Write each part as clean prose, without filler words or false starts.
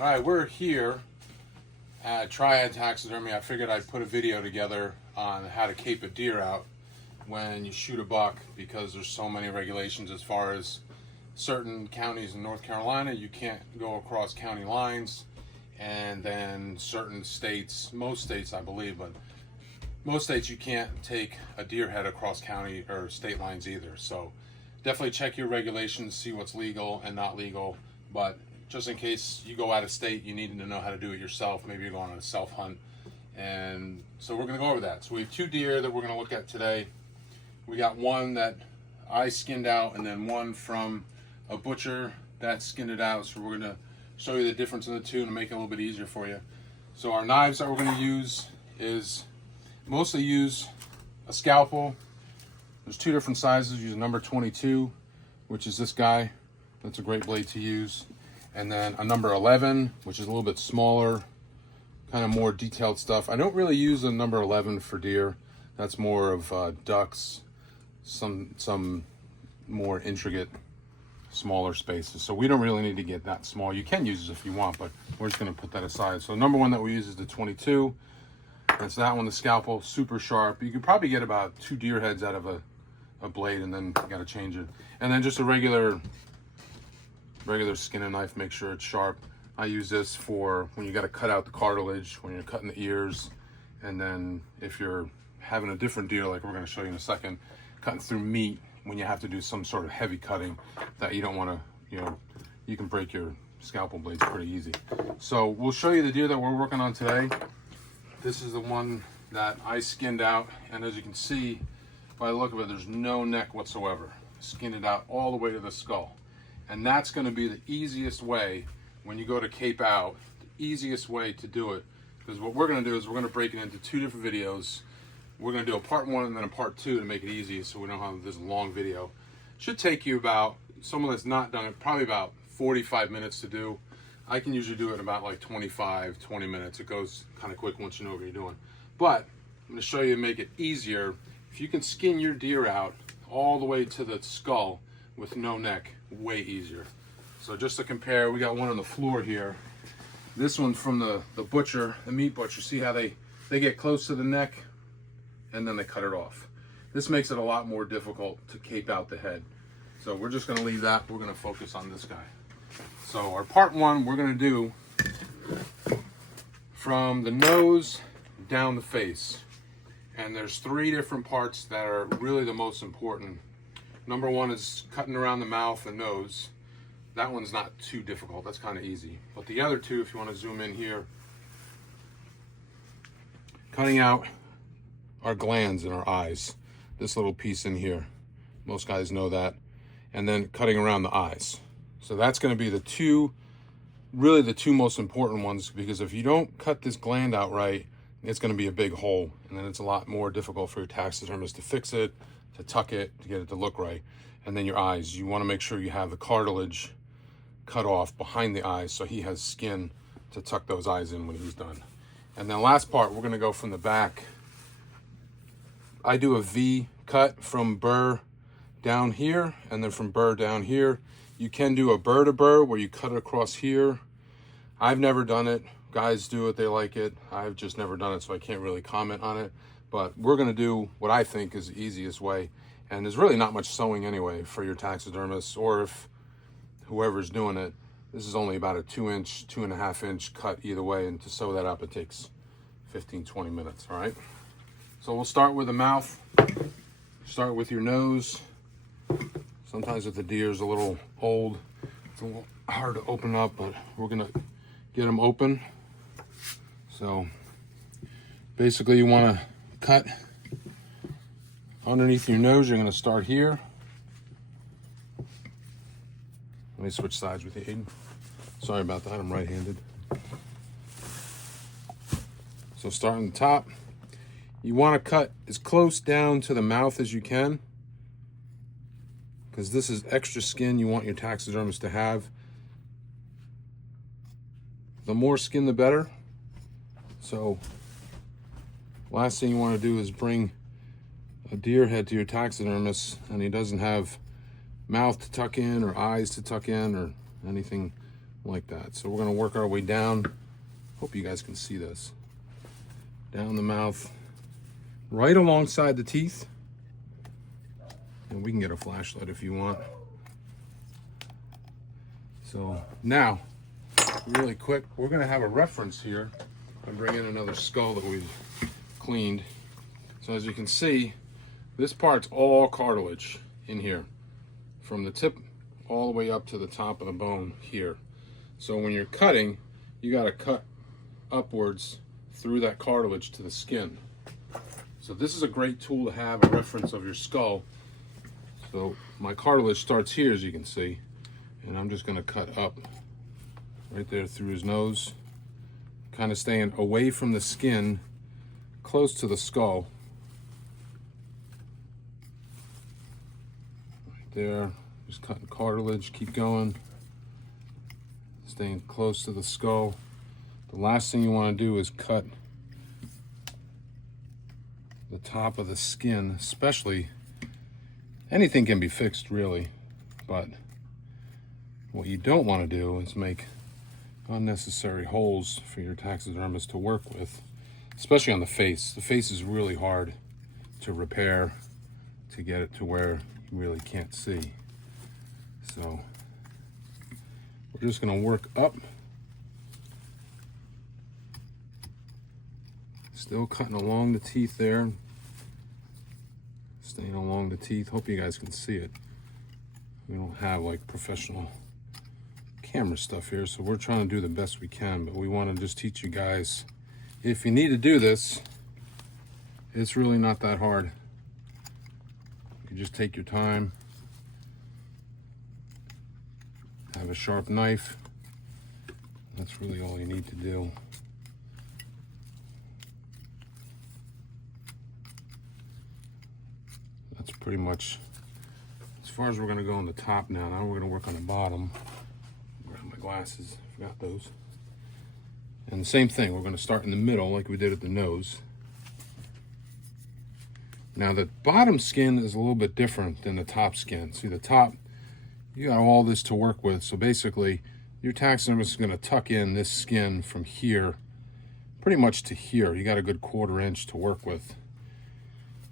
All right, we're here at Triad Taxidermy. I figured I'd put a video together on how to cape a deer out when you shoot a buck, because there's so many regulations as far as certain counties in North Carolina, you can't go across county lines, and then certain states, most states I believe, but most states you can't take a deer head across county or state lines either. So definitely check your regulations, see what's legal and not legal. But just in case you go out of state, you need to know how to do it yourself. Maybe you're going on a self hunt. And so we're going to go over that. So we have two deer that we're going to look at today. We got one that I skinned out, and then one from a butcher that skinned it out. So we're going to show you the difference in the two to make it a little bit easier for you. So our knives that we're going to use is mostly use a scalpel. There's two different sizes. Use a number 22, which is this guy. That's a great blade to use. And then a number 11, which is a little bit smaller, kind of more detailed stuff. I don't really use a number 11 for deer. That's more of ducks, some more intricate, smaller spaces. So we don't really need to get that small. You can use it if you want, but we're just going to put that aside. So the number one that we use is the 22. That's that one, the scalpel, super sharp. You could probably get about 2 deer heads out of a blade, and then you got to change it. And then just a regular skinning knife, make sure it's sharp. I use this for when you got to cut out the cartilage, when you're cutting the ears, and then if you're having a different deer, like we're going to show you in a second, cutting through meat, when you have to do some sort of heavy cutting that you don't want to, you can break your scalpel blades pretty easy. So we'll show you the deer that we're working on today. This is the one that I skinned out, and as you can see by the look of it, there's no neck whatsoever. Skinned it out all the way to the skull. And that's going to be the easiest way when you go to cape out, the easiest way to do it. Because what we're going to do is we're going to break it into 2 different videos. We're going to do a part 1 and then a part 2 to make it easy, so we don't have this long video. Should take you about, someone that's not done it, probably about 45 minutes to do. I can usually do it in about like 25, 20 minutes. It goes kind of quick once you know what you're doing. But I'm going to show you to make it easier. If you can skin your deer out all the way to the skull with no neck, way easier. So just to compare, we got one on the floor here. This one from the butcher, the meat butcher. See how they get close to the neck and then they cut it off. This makes it a lot more difficult to cape out the head. So we're just going to leave that. We're going to focus on this guy. So our part 1, we're going to do from the nose down the face. And there's 3 different parts that are really the most important. Number 1 is cutting around the mouth and nose. That one's not too difficult. That's kind of easy. But the other 2, if you want to zoom in here, cutting out our glands in our eyes. This little piece in here. Most guys know that. And then cutting around the eyes. So that's going to be the 2 most important ones, because if you don't cut this gland out right, it's going to be a big hole, and then it's a lot more difficult for your taxidermist to fix it, to tuck it, to get it to look right. And then your eyes, you want to make sure you have the cartilage cut off behind the eyes so he has skin to tuck those eyes in when he's done. And then last part, we're going to go from the back. I do a V cut from burr down here, and then from burr down here. You can do a burr to burr where you cut it across here. I've never done it. Guys do it, they like it. I've just never done it, so I can't really comment on it. But we're going to do what I think is the easiest way. And there's really not much sewing anyway for your taxidermist, or if whoever's doing it. This is only about a 2-inch, 2.5-inch cut either way. And to sew that up, it takes 15, 20 minutes, all right? So we'll start with the mouth. Start with your nose. Sometimes if the deer's a little old, it's a little hard to open up, but we're going to get them open. So basically you want to cut underneath your nose. You're going to start here. Let me switch sides with you, Aiden. Sorry about that, I'm right-handed. So starting at the top, you want to cut as close down to the mouth as you can, because this is extra skin you want your taxidermist to have. The more skin, the better. So last thing you want to do is bring a deer head to your taxidermist and he doesn't have mouth to tuck in or eyes to tuck in or anything like that. So we're gonna work our way down. Hope you guys can see this. Down the mouth, right alongside the teeth. And we can get a flashlight if you want. So now, really quick, we're gonna have a reference here. I'm bringing in another skull that we've cleaned. So as you can see, this part's all cartilage in here, from the tip all the way up to the top of the bone here. So when you're cutting, you gotta cut upwards through that cartilage to the skin. So this is a great tool to have, a reference of your skull. So my cartilage starts here, as you can see, and I'm just gonna cut up right there through his nose, kind of staying away from the skin, close to the skull. Right there, just cutting cartilage, keep going, staying close to the skull. The last thing you want to do is cut the top of the skin, especially. Anything can be fixed really, but what you don't want to do is make unnecessary holes for your taxidermist to work with, especially on the face. The face is really hard to repair, to get it to where you really can't see. So we're just going to work up, still cutting along the teeth there, staying along the teeth. Hope you guys can see it. We don't have like professional camera stuff here, so we're trying to do the best we can, but we want to just teach you guys, if you need to do this, it's really not that hard. You can just take your time, have a sharp knife. That's really all you need to do. That's pretty much as far as we're going to go on the top now. Now we're going to work on the bottom. Grab my glasses, forgot those. And the same thing, we're going to start in the middle like we did at the nose. Now the bottom skin is a little bit different than the top skin. See, the top, you got all this to work with. So basically, your taxidermist is going to tuck in this skin from here, pretty much to here. You got a good 1/4 inch to work with.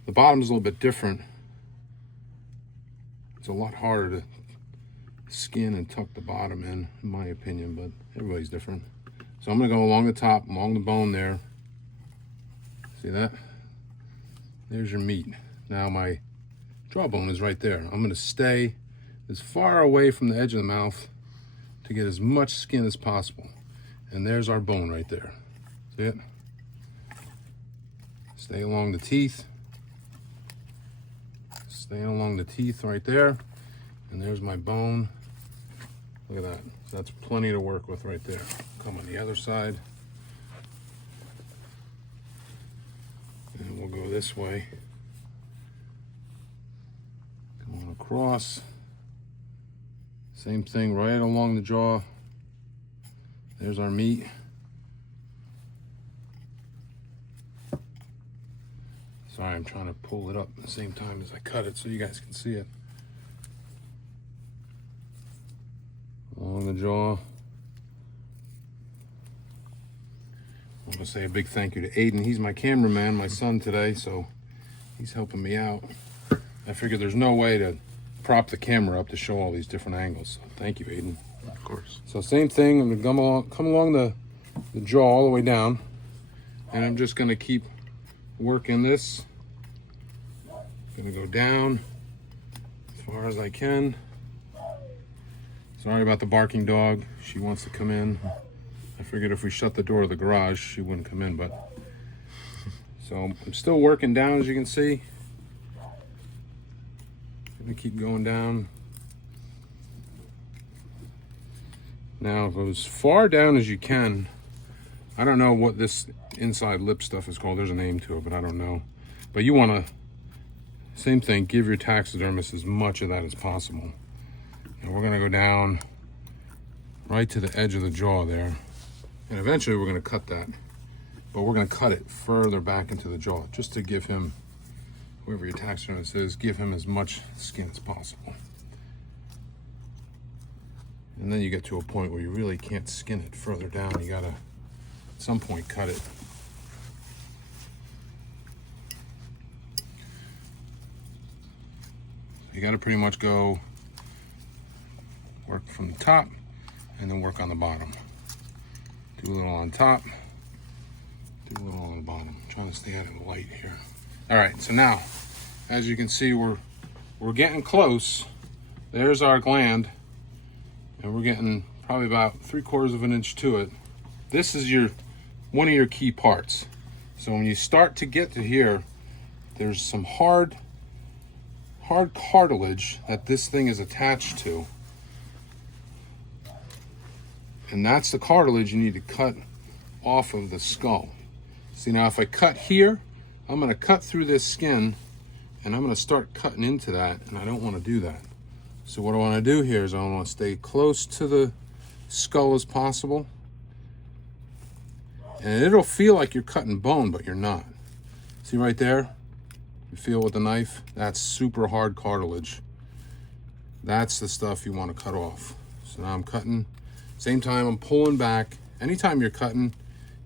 The bottom is a little bit different. It's a lot harder to skin and tuck the bottom in my opinion, but everybody's different. So I'm going to go along the top, along the bone there. See that? There's your meat. Now my jawbone is right there. I'm going to stay as far away from the edge of the mouth to get as much skin as possible. And there's our bone right there. See it? Stay along the teeth. Staying along the teeth right there. And there's my bone. Look at that. So that's plenty to work with right there. Come on the other side. And we'll go this way. Come on across. Same thing right along the jaw. There's our meat. Sorry, I'm trying to pull it up at the same time as I cut it so you guys can see it. Along the jaw. I want to say a big thank you to Aiden. He's my cameraman, my son today, so he's helping me out. I figured there's no way to prop the camera up to show all these different angles. So thank you, Aiden. Of course. So same thing, I'm gonna come along the jaw all the way down, and I'm just gonna keep working this. Gonna go down as far as I can. Sorry about the barking dog. She wants to come in. I figured if we shut the door of the garage, she wouldn't come in, but. So I'm still working down, as you can see. Gonna keep going down. Now go as far down as you can. I don't know what this inside lip stuff is called. There's a name to it, but I don't know. But you wanna, same thing, give your taxidermist as much of that as possible. And we're gonna go down right to the edge of the jaw there. And eventually we're gonna cut that. But we're gonna cut it further back into the jaw, just to give him, whoever your taxidermist is, give him as much skin as possible. And then you get to a point where you really can't skin it further down. You gotta, at some point, cut it. You gotta pretty much go work from the top and then work on the bottom. Do a little on top, do a little on the bottom. I'm trying to stay out of the light here. All right, so now, as you can see, we're getting close. There's our gland, and we're getting probably about 3/4 of an inch to it. This is one of your key parts. So when you start to get to here, there's some hard cartilage that this thing is attached to. And that's the cartilage you need to cut off of the skull. See, now if I cut here, I'm gonna cut through this skin and I'm gonna start cutting into that, and I don't wanna do that. So what I wanna do here is I wanna stay close to the skull as possible. And it'll feel like you're cutting bone, but you're not. See right there? You feel with the knife? That's super hard cartilage. That's the stuff you wanna cut off. So now I'm cutting. Same time I'm pulling back. Anytime you're cutting,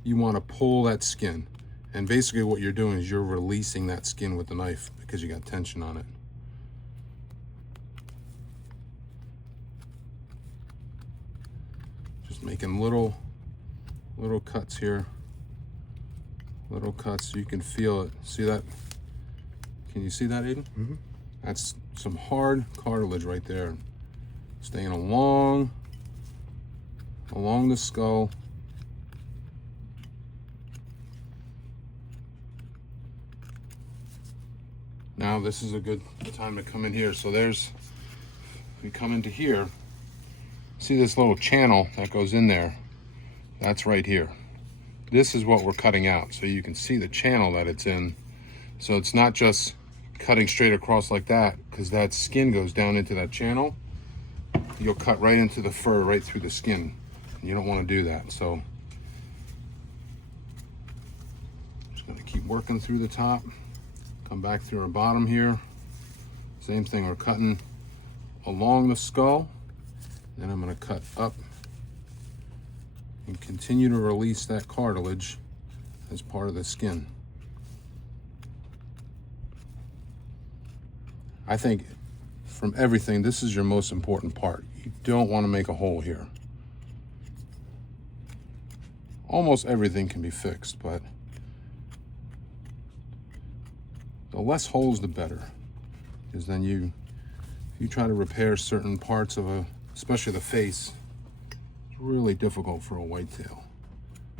you wanna pull that skin. And basically what you're doing is you're releasing that skin with the knife because you got tension on it. Just making little cuts here. Little cuts so you can feel it. See that? Can you see that, Aiden? Mm-hmm. That's some hard cartilage right there. Staying along the skull. Now this is a good time to come in here. So we come into here, see this little channel that goes in there? That's right here. This is what we're cutting out. So you can see the channel that it's in. So it's not just cutting straight across like that, because that skin goes down into that channel. You'll cut right into the fur, right through the skin. You don't want to do that. So I'm just going to keep working through the top. Come back through our bottom here. Same thing, we're cutting along the skull. Then I'm going to cut up and continue to release that cartilage as part of the skin. I think from everything, this is your most important part. You don't want to make a hole here. Almost everything can be fixed, but the less holes, the better. Because then you try to repair certain parts of especially the face, it's really difficult for a whitetail.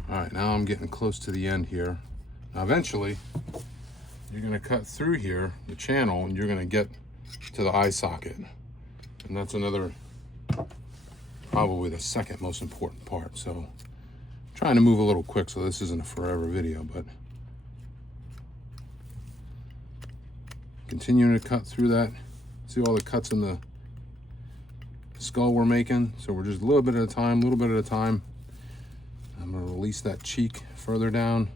All right, now I'm getting close to the end here. Now eventually, you're gonna cut through here, the channel, and you're gonna get to the eye socket. And that's probably the second most important part. So I'm trying to move a little quick so this isn't a forever video, but continuing to cut through that. See all the cuts in the skull we're making? So we're just a little bit at a time, I'm gonna release that cheek further down.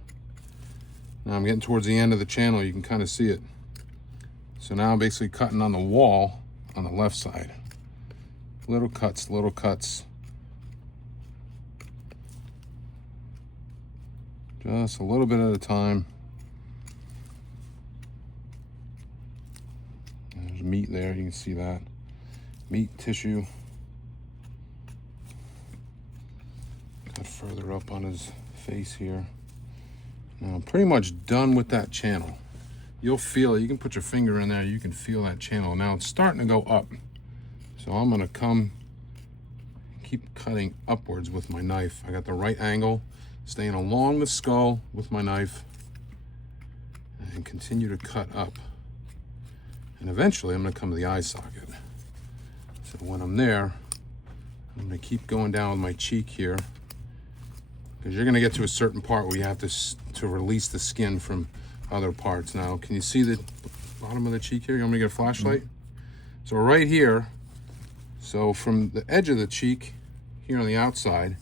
Now I'm getting towards the end of the channel. You can kind of see it. So now I'm basically cutting on the wall on the left side. Little cuts. Just a little bit at a time. There's meat there, you can see that. Meat tissue. Cut further up on his face here. Now I'm pretty much done with that channel. You'll feel it. You can put your finger in there. You can feel that channel. Now it's starting to go up. So I'm going to keep cutting upwards with my knife. I got the right angle, staying along the skull with my knife, and continue to cut up. And eventually I'm going to come to the eye socket. So when I'm there, I'm going to keep going down with my cheek here, because you're going to get to a certain part where you have to release the skin from other parts. Now, can you see the bottom of the cheek here? You want me to get a flashlight? So right here, so from the edge of the cheek here on the outside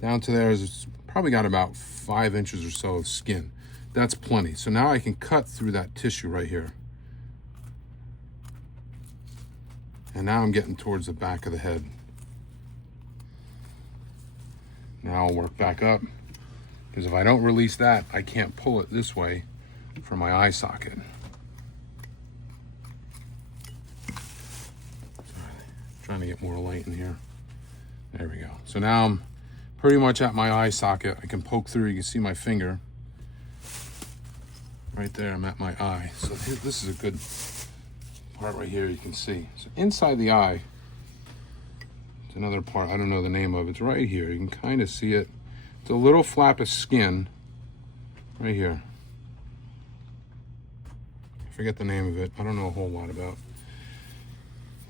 down to there is probably got about 5 inches or so of skin. That's plenty. So now I can cut through that tissue right here. And now I'm getting towards the back of the head. Now I'll work back up, because if I don't release that, I can't pull it this way for my eye socket. Trying to get more light in here. There we go. So now I'm pretty much at my eye socket. I can poke through. You can see my finger. Right there, I'm at my eye. So this is a good part right here you can see. So inside the eye, it's another part, I don't know the name of it. It's right here. You can kind of see it. It's a little flap of skin right here. I forget the name of it. I don't know a whole lot about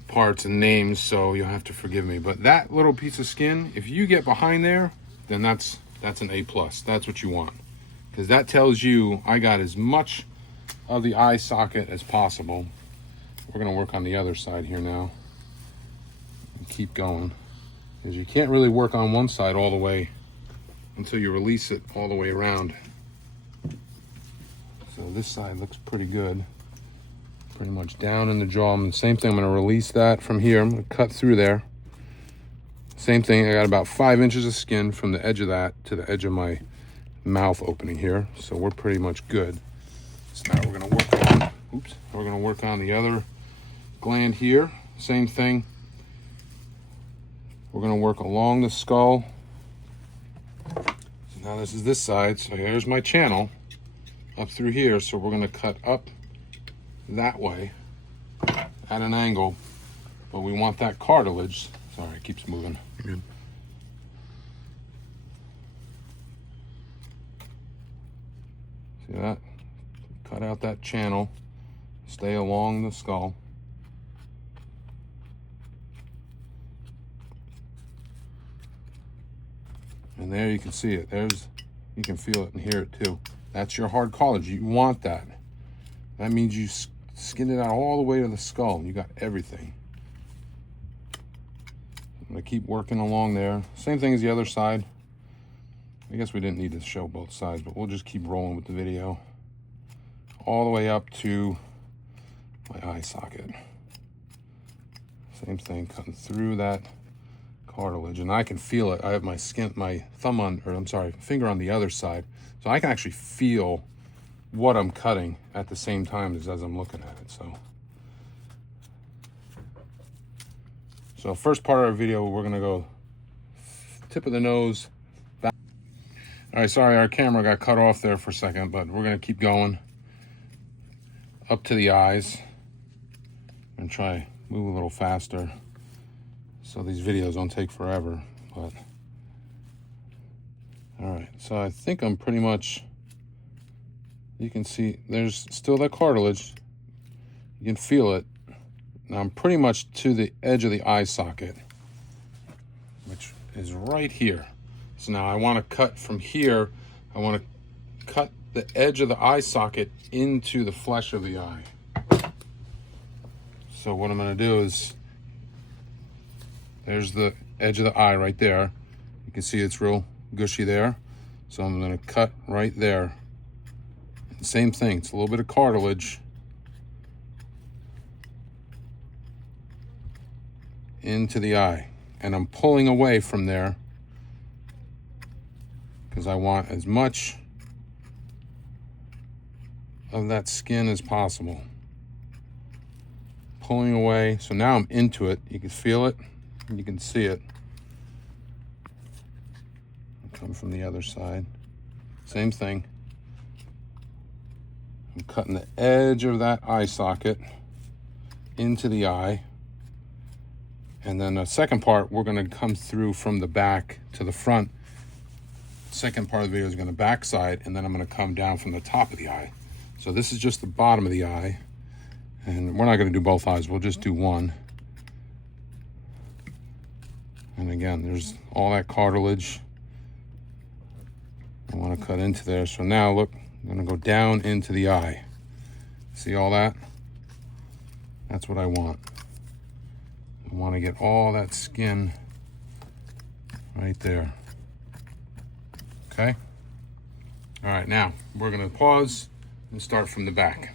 parts and names, so you'll have to forgive me. But that little piece of skin, if you get behind there, then that's an A+. That's what you want, because that tells you I got as much of the eye socket as possible. We're going to work on the other side here now and keep going, because you can't really work on one side all the way until you release it all the way around. So this side looks pretty good. Pretty much down in the jaw. And the same thing, I'm going to release that from here. I'm going to cut through there. Same thing, I got about 5 inches of skin from the edge of that to the edge of my mouth opening here. So we're pretty much good. So now we're going to work on, we're going to work on the other gland here. Same thing. We're going to work along the skull. So now this is this side. So here's my channel up through here. So we're going to cut up that way at an angle, but we want that cartilage. Sorry, it keeps moving. Good. See that? Cut out that channel, stay along the skull. And there you can see it. You can feel it and hear it too. That's your hard cartilage. You want that. That means you skin it out all the way to the skull. You got everything. I'm going to keep working along there. Same thing as the other side. I guess we didn't need to show both sides, but we'll just keep rolling with the video. All the way up to my eye socket. Same thing, cutting through that cartilage. And I can feel it. I have my finger on the other side. So I can actually feel what I'm cutting at the same time as I'm looking at it. So first part of our video, we're gonna go tip of the nose back. All right, sorry, our camera got cut off there for a second, but we're gonna keep going up to the eyes and try move a little faster so these videos don't take forever. But all right, so I think I'm pretty much, you can see there's still that cartilage. You can feel it. Now I'm pretty much to the edge of the eye socket, which is right here. So now I want to cut from here. I want to cut the edge of the eye socket into the flesh of the eye. So what I'm going to do is, there's the edge of the eye right there. You can see it's real gushy there. So I'm going to cut right there. Same thing, it's a little bit of cartilage into the eye, and I'm pulling away from there because I want as much of that skin as possible. Pulling away, so now I'm into it. You can feel it, and you can see it. I'll come from the other side, same thing. I'm cutting the edge of that eye socket into the eye. And then the second part, we're gonna come through from the back to the front. Second part of the video is gonna backside, and then I'm gonna come down from the top of the eye. So this is just the bottom of the eye. And we're not gonna do both eyes, we'll just do one. And again, there's all that cartilage. I wanna cut into there. So now look, I'm gonna go down into the eye. See all that? That's what I want. I want to get all that skin right there. Okay? All right, now we're gonna pause and start from the back.